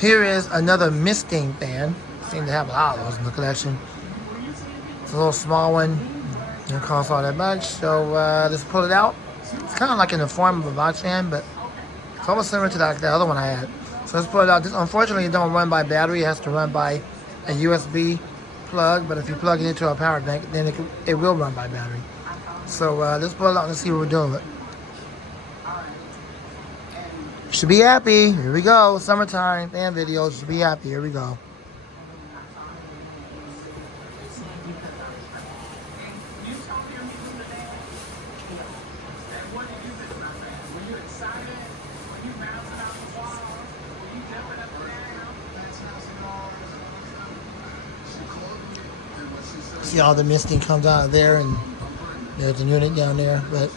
Here is another misting fan. Seem to have a lot of those in the collection. It's a little small one. Didn't cost all that much. So let's pull it out. It's kind of like in the form of a box fan, but it's almost similar to the other one I had. So let's pull it out. This, unfortunately, it don't run by battery. It has to run by a USB plug. But if you plug it into a power bank, then it will run by battery. So let's pull it out and see what we're doing with it. Should be happy. Here we go. Summertime fan videos. Should be happy. Here we go. See all the misting comes out of there, and there's a unit down there. But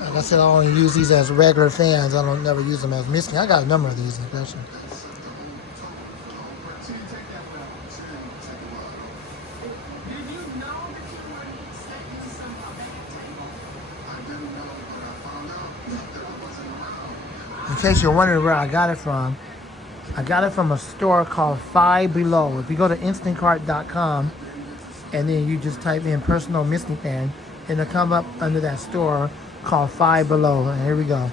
like I said, I only use these as regular fans. I don't never use them as misting. I got a number of these in the collection. In case you're wondering where I got it from a store called Five Below. If you go to instantcart.com and then you just type in personal misting fan, and it'll come up under that store called Five Below. And here we go.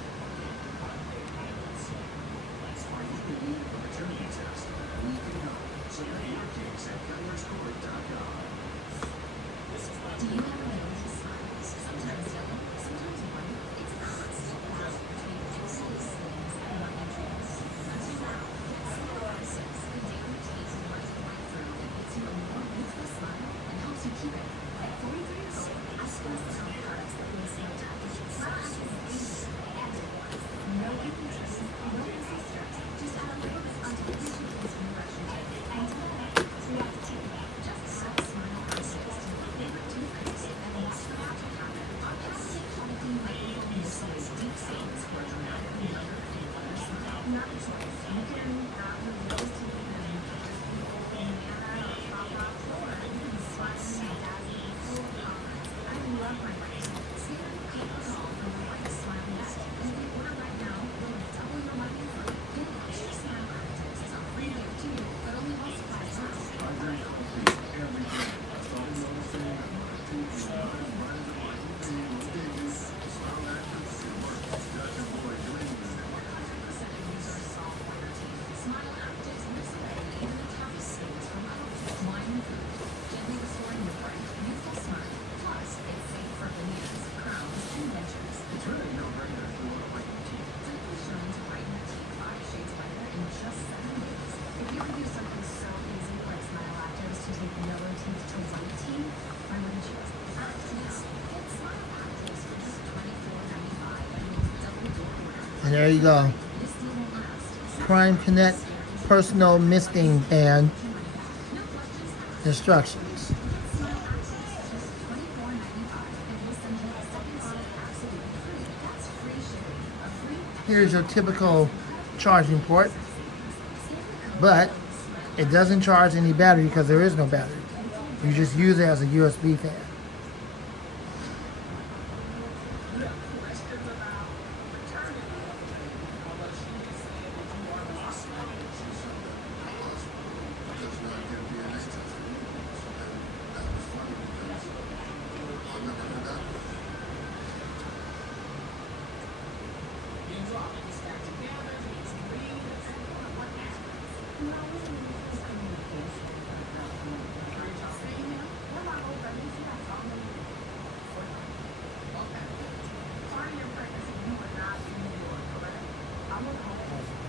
And there you go. Prime Connect personal misting fan instructions. Here's your typical charging port, but it doesn't charge any battery because there is no battery. You just use it as a USB fan.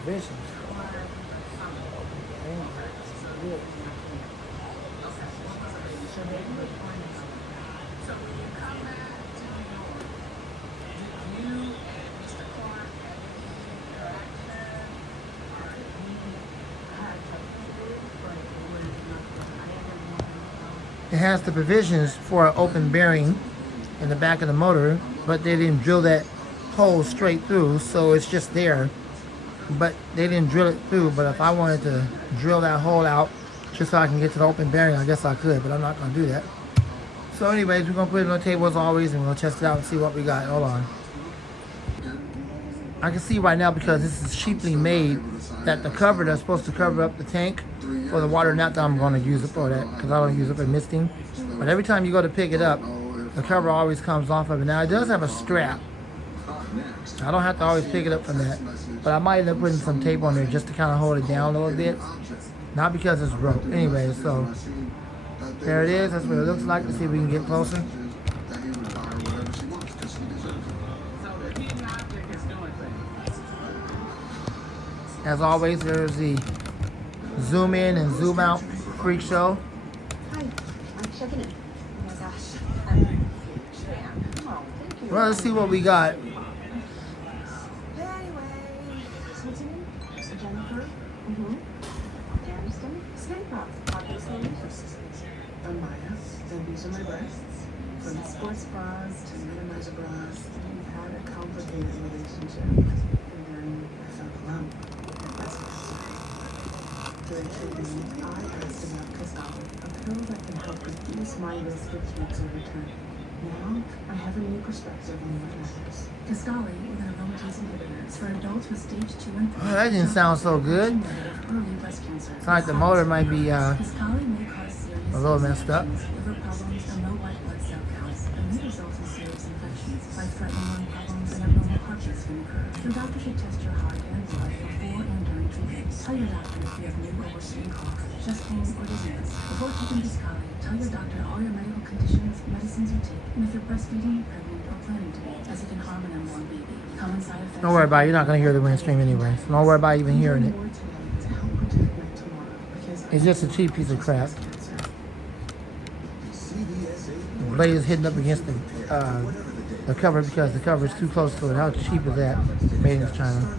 Visions. It has the provisions for an open bearing in the back of the motor, but they didn't drill that hole straight through, so it's just there. But they didn't drill it through. But if I wanted to drill that hole out just so I can get to the open bearing, I guess I could, but I'm not going to do that. So anyways, we're going to put it on the table as always, and we're going to test it out and see what we got. Hold on. I can see right now, because this is cheaply made, that the cover that's supposed to cover up the tank for the water, not that I'm going to use it for that, because I don't use it for misting. But every time you go to pick it up, the cover always comes off of it. Now, it does have a strap. I don't have to always pick it up from that, but I might end up putting some tape on there just to kind of hold it down a little bit. Not because it's broke. Anyway, so there it is. That's what it looks like. Let's see if we can get closer. As always, there's the zoom in and zoom out freak show. Hi, I'm checking in. Oh my gosh. Well, let's see what we got. Anyway, what's your name? Jennifer. Anderson. Skin problem. Obviously. I'm Maya, and these are my breasts. From sports bras to minimizer bras, we've had a complicated relationship. And then I fell alone. During treatment, I asked about Kisqali, a pill that can help reduce my risk of cancer return. Now, I have a new perspective on what matters. Kisqali, with an aromatase inhibitor, is for adults with stage 2 and 3. Oh, that didn't sound so good. Early breast cancer. It's like the motor might be Kisqali may cause serious a little messed up. liver problems, and low white blood cell counts, and may result in serious infections, life-threatening lung problems, and abnormal heart rates can occur. Your doctor should test your heart and blood before and during treatment. Tell your doctor if you have new or worsening cough, chest pain, or dizziness. Before taking Kisqali, tell your doctor all your medical conditions, medicines you take, and if you're breastfeeding, pregnant, or planning to be, as it can harm an unborn baby. Common side effects. Don't worry about it. You're not going to hear the wind stream anyway. So don't worry about even hearing it. It's just a cheap piece of crap. The blade is hitting up against the cover because the cover is too close to it. How cheap is that? Made in China.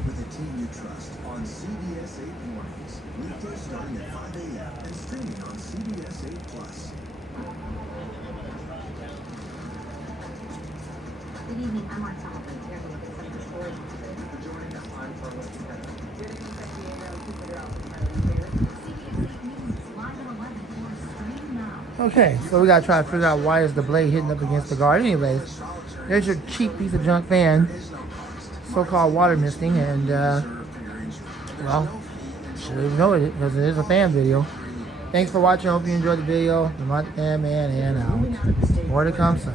Good evening. I'm on top of it. Here with some of the stories. Okay, so we gotta try to figure out why is the blade hitting up against the guard. Anyways, there's your cheap piece of junk fan, so-called water misting, and well, should have noted it because it is a fan video. Thanks for watching. Hope you enjoyed the video. The Montana Man and out. More to come soon.